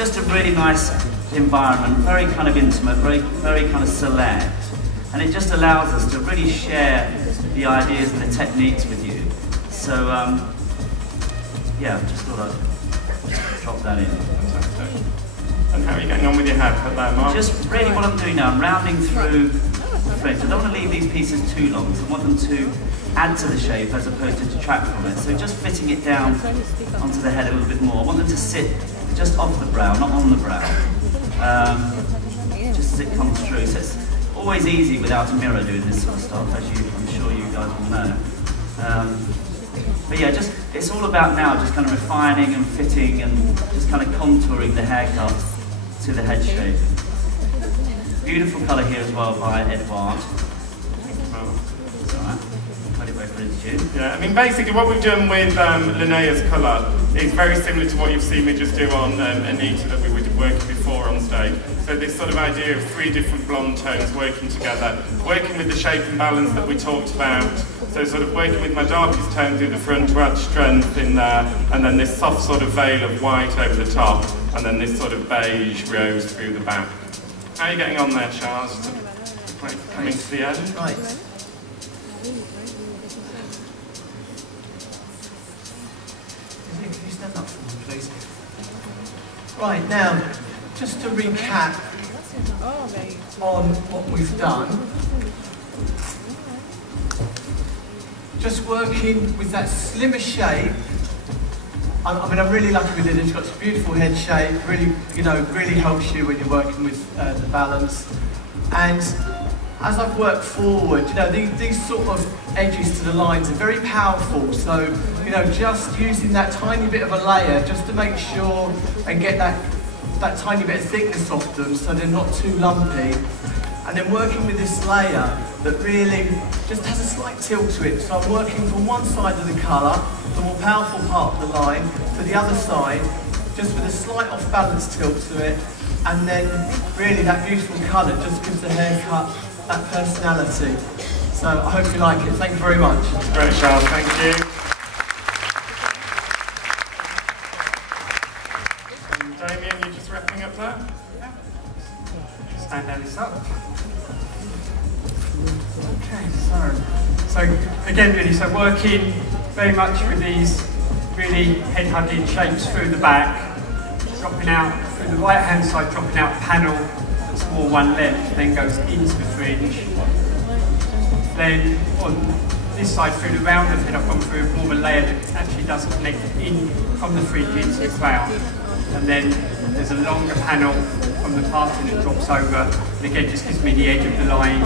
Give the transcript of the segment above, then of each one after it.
just a really nice environment, very kind of intimate, very kind of select, and it just allows us to really share the ideas and the techniques with you. So yeah, just thought I'd drop that in. Fantastic. And how are you getting on with your haircut there, Mark? Just really what I'm doing now, I'm rounding through the fringe. I don't want to leave these pieces too long, so I want them to add to the shape as opposed to detract from it. So just fitting it down onto the head a little bit more. I want them to sit just off the brow, not on the brow, just as it comes through. So it's always easy without a mirror doing this sort of stuff, as I'm sure you guys will know. But yeah, it's all about now just kind of refining and fitting and just kind of contouring the haircut to the head shape. Beautiful colour here as well by Edouard. It's alright. Yeah, I mean basically what we've done with Linnea's colour is very similar to what you've seen me just do on Anita that we were working before on stage. So this sort of idea of 3 different blonde tones working together, working with the shape and balance that we talked about. So sort of working with my darkest tone through the front to add strength in there, and then this soft sort of veil of white over the top, and then this sort of beige rose through the back. How are you getting on there, Charles? Coming to the end? Right. Can you stand up for me, please? Right, now, just to recap on what we've done. Just working with that slimmer shape. I mean, I'm really lucky with it. It's got this beautiful head shape. Really, really helps you when you're working with the balance. And as I've worked forward, these sort of edges to the lines are very powerful. So, just using that tiny bit of a layer just to make sure and get that tiny bit of thickness off them so they're not too lumpy. And then working with this layer that really just has a slight tilt to it. So I'm working from one side of the colour, the more powerful part of the line, to the other side, just with a slight off-balance tilt to it. And then really that beautiful colour just gives the haircut that personality. So I hope you like it. Thank you very much. That's great, Charles. Thank you. And Damien, you're just wrapping up there? Yeah. Stand down this up. Okay, so again, really, so working very much with these really head-hugging shapes through the back, dropping out through the right-hand side, dropping out a panel that's more one length, then goes into the fringe. Then on this side, through the round of head, I've gone through more of a layer that actually does connect in from the fringe into the crown. And then there's a longer panel from the parting that drops over, and again just gives me the edge of the line,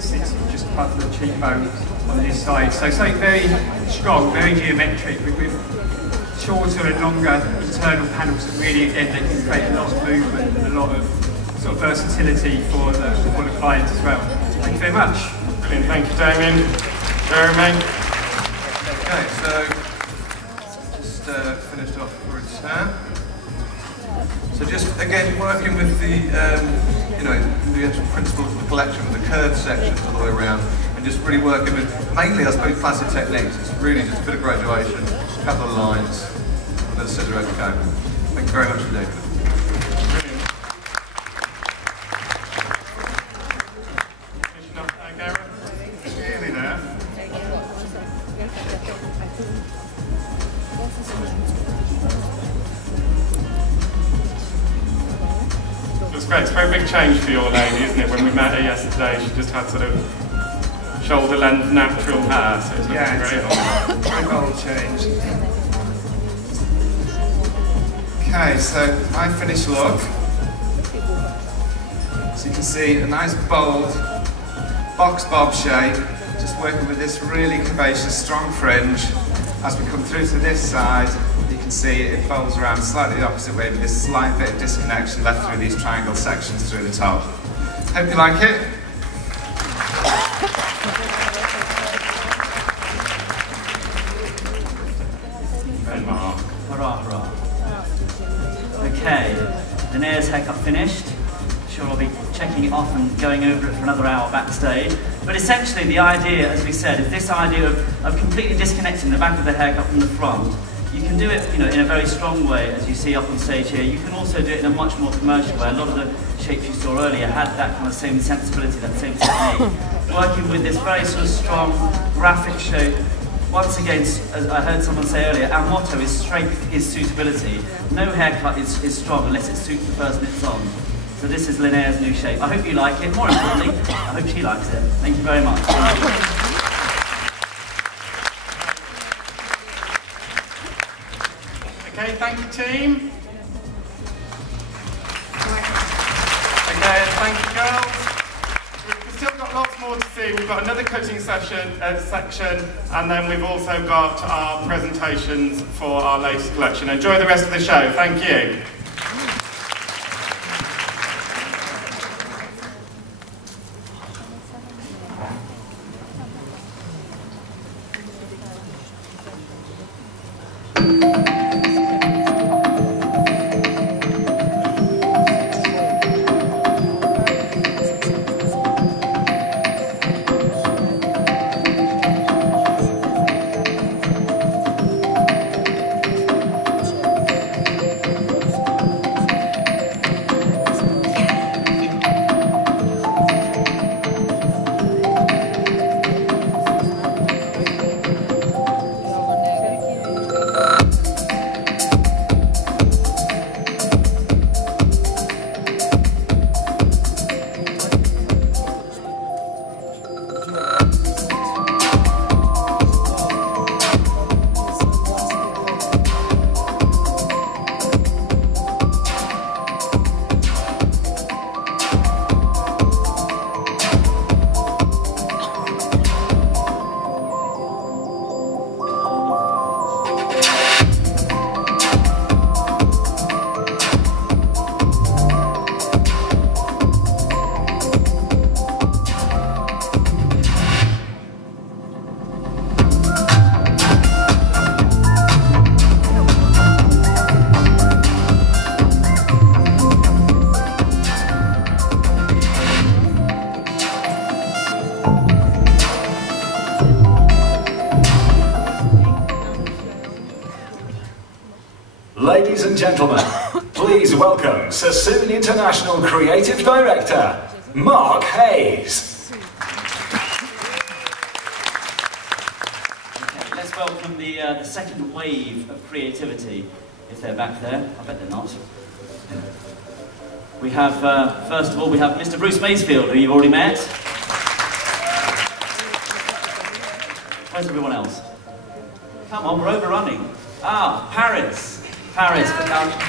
sits just above the cheekbone on this side. So something very strong, very geometric, with shorter and longer internal panels that really, again, they can create a lot of movement and a lot of sort of versatility for the clients as well. Thank you very much. Brilliant, thank you, Damien. Jeremy. Okay, so just finished off for its hair. So just again working with the the actual principles of the collection, with the curved sections all the way around, and just really working with mainly, I suppose, classic techniques. It's really just a bit of graduation, a couple of lines, and then scissor over the comb. Thank you very much indeed. Great, it's a very big change for your lady, isn't it? When we met her yesterday, she just had sort of shoulder length natural hair, so it's looking great. A bold change. Okay, so my finished look. So you can see a nice bold box bob shape, just working with this really curvaceous, strong fringe. As we come through to this side, you can see it folds around slightly the opposite way with this slight bit of disconnection left through these triangle sections through the top. Hope you like it. And Mark. Hurrah, hurrah. Okay, Linnea's haircut finished. Sure, I'll be checking it off and going over it for another hour backstage. But essentially the idea, as we said, is this idea of completely disconnecting the back of the haircut from the front, You can do it, you know, in a very strong way, as you see up on stage here. You can also do it in a much more commercial way. A lot of the shapes you saw earlier had that kind of same sensibility, that same technique. Working with this very sort of strong graphic shape. Once again, as I heard someone say earlier, our motto is strength is suitability. No haircut is strong unless it suits the person it's on. So this is Linnea's new shape. I hope you like it. More importantly, I hope she likes it. Thank you very much. Okay, thank you, team. Okay, thank you, girls. We've still got lots more to see. We've got another cutting section, and then we've also got our presentations for our latest collection. Enjoy the rest of the show. Thank you. Ladies and gentlemen, please welcome Sasson International Creative Director, Mark Hayes. Okay, let's welcome the second wave of creativity, if they're back there. I bet they're not. We have, first of all, we have Mr. Bruce Masefield, who you've already met. Where's everyone else? Come on, we're overrunning. Ah, Paris, our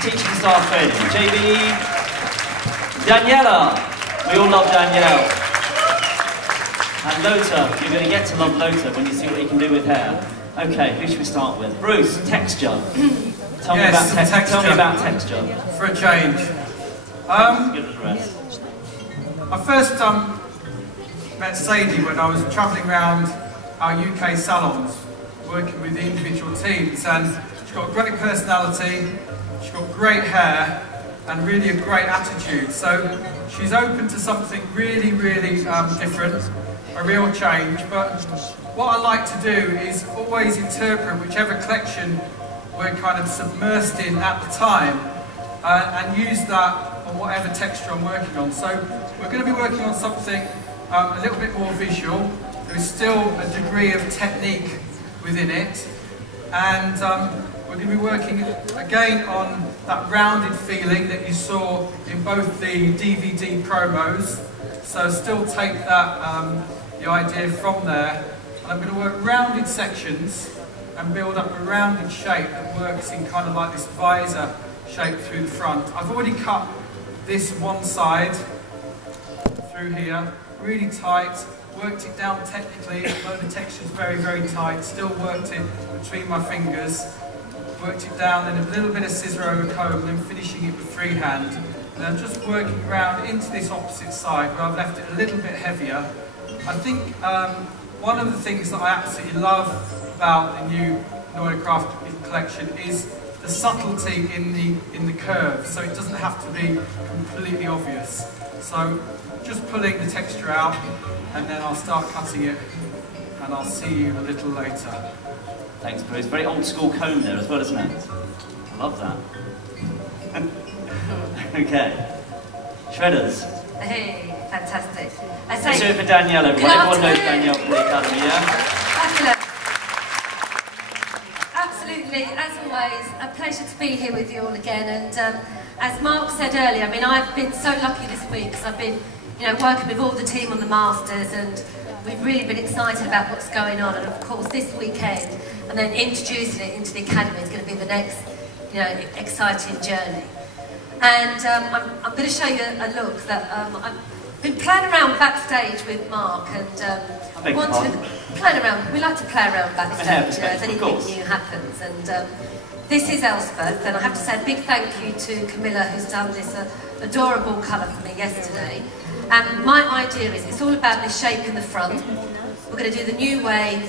teaching staff training. JB, Daniela, we all love Danielle. And Lota, you're going to get to love Lota when you see what he can do with hair. Okay, who should we start with? Bruce, texture. Tell me about texture. For a change. I first met Sadie when I was travelling around our UK salons, working with the individual teams, and she's got a great personality, she's got great hair, and really a great attitude. So she's open to something really, really different, a real change. But what I like to do is always interpret whichever collection we're kind of submersed in at the time, and use that on whatever texture I'm working on. So we're going to be working on something a little bit more visual. There is still a degree of technique within it, and we're going to be working again on that rounded feeling that you saw in both the DVD promos. So still take that, the idea from there, and I'm going to work rounded sections and build up a rounded shape that works in kind of like this visor shape through the front. I've already cut this one side through here, really tight, worked it down technically, although the texture's very, very tight, still worked it between my fingers, worked it down, then a little bit of scissor over comb, then finishing it with freehand. And I'm just working around into this opposite side where I've left it a little bit heavier. I think one of the things that I absolutely love about the new Neue Kraft collection is the subtlety in the curve, so it doesn't have to be completely obvious. So just pulling the texture out, and then I'll start cutting it, and I'll see you a little later. Thanks, Bruce. Very old school comb there as well, isn't it? I love that. Okay. Shredders. Hey, fantastic. Let's do it for Danielle, everyone. Everyone knows Danielle from the Academy, yeah? Excellent. Absolutely, as always, a pleasure to be here with you all again. And as Mark said earlier, I mean, I've been so lucky this week because I've been, working with all the team on the Masters, and we've really been excited about what's going on. And of course, this weekend, and then introducing it into the Academy is going to be the next, exciting journey. And I'm going to show you a look that I've been playing around backstage with Mark, and wanted to play around. We like to play around backstage, as anything new happens. And this is Elspeth, and I have to say a big thank you to Camilla, who's done this adorable colour for me yesterday. And my idea is it's all about the shape in the front. We're going to do the new wave,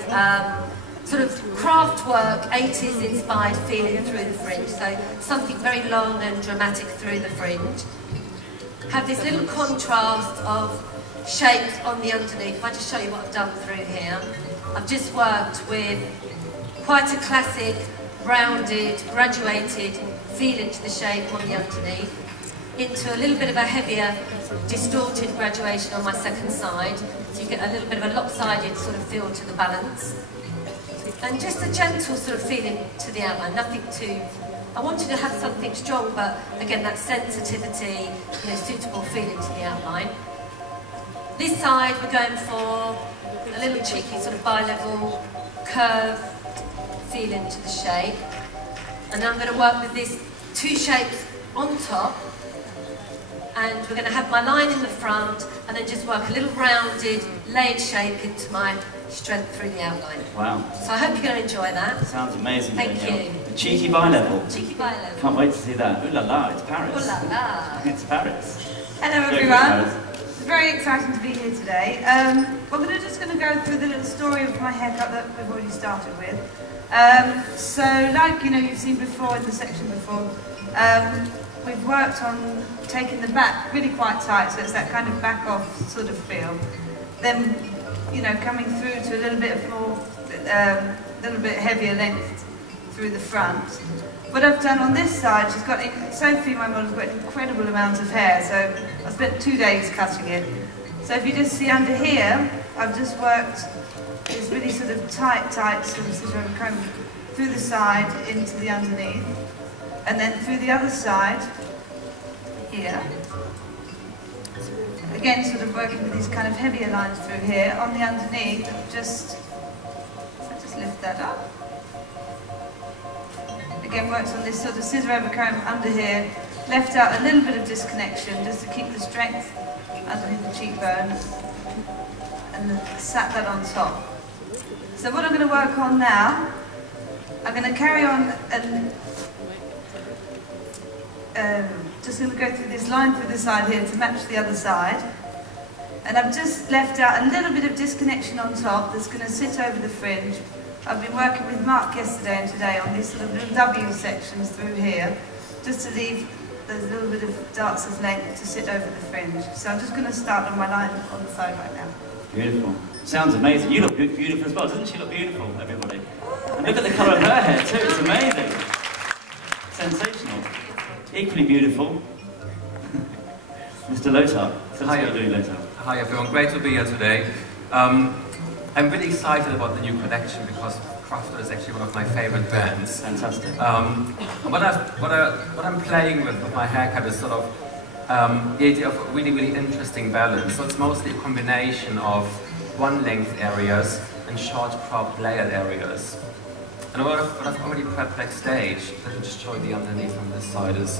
sort of craft work, 80s inspired feeling through the fringe. So something very long and dramatic through the fringe. Have this little contrast of shapes on the underneath. If I just show you what I've done through here. I've just worked with quite a classic, rounded, graduated feeling to the shape on the underneath, into a little bit of a heavier, distorted graduation on my second side, so you get a little bit of a lopsided sort of feel to the balance. And just a gentle sort of feeling to the outline, nothing too... I wanted to have something strong, but again, that sensitivity, suitable feeling to the outline. This side, we're going for a little cheeky sort of bi-level curve feeling to the shape. And then I'm going to work with these two shapes on top. And we're going to have my line in the front, and then just work a little rounded, layered shape into my strength through the outline. Wow. So I hope you're going to enjoy that. Sounds amazing, Thank Danielle. you. The cheeky bi-level. Cheeky bi-level. Can't wait to see that. Ooh la la, it's Paris. Ooh la la. It's Paris. Hello everyone. It's very exciting to be here today. We're just going to go through the little story of my haircut that we've already started with. So like you've seen before in the section before, we've worked on taking the back really quite tight, so it's that kind of back off sort of feel. Then coming through to a little bit more, little bit heavier length through the front. What I've done on this side, Sophie, my model's got an incredible amount of hair, so I spent 2 days cutting it. So if you just see under here, I've just worked this really sort of tight sort of scissor over comb through the side into the underneath, and then through the other side here. Again, sort of working with these kind of heavier lines through here. On the underneath, just lift that up. Again, works on this sort of scissor over comb under here. Left out a little bit of disconnection just to keep the strength underneath the cheekbone, and sat that on top. So what I'm going to work on now, I'm going to carry on and just going to go through this line through the side here to match the other side. And I've just left out a little bit of disconnection on top that's going to sit over the fringe. I've been working with Mark yesterday and today on these sort of little W sections through here, just to leave there's a little bit of darts of length to sit over the fringe. So I'm just going to start on my line on the side right now. Beautiful. Sounds amazing. You look beautiful as well. Doesn't she look beautiful, everybody? And look at the colour of her hair too. It's amazing. Sensational. Equally beautiful. Mr. Lothar. Tell us what you're doing, Lothar. Hi everyone, great to be here today. I'm really excited about the new collection because Crafter is actually one of my favorite bands. Fantastic. What I'm playing with my haircut is sort of the idea of a really, really interesting balance. So it's mostly a combination of one length areas and short cropped layered areas. And what I've already prepped backstage, let me just show you the underneath on this side, is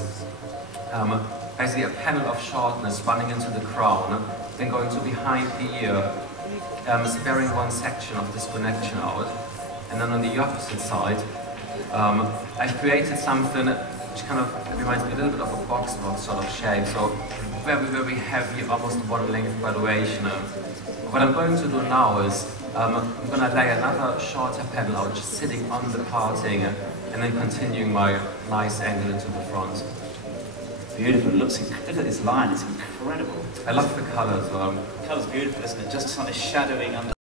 basically a panel of shortness running into the crown, then going to behind the ear, sparing one section of this connection out. And then on the opposite side, I've created something which kind of reminds me a little bit of a box sort of shape, so very, very heavy, almost one length graduation. What I'm going to do now is I'm going to lay another shorter panel out, just sitting on the parting, and then continuing my nice angle into the front. Beautiful. Look at this line. It's incredible. I love the colour as well. The colour's beautiful, isn't it? Just kind of shadowing under.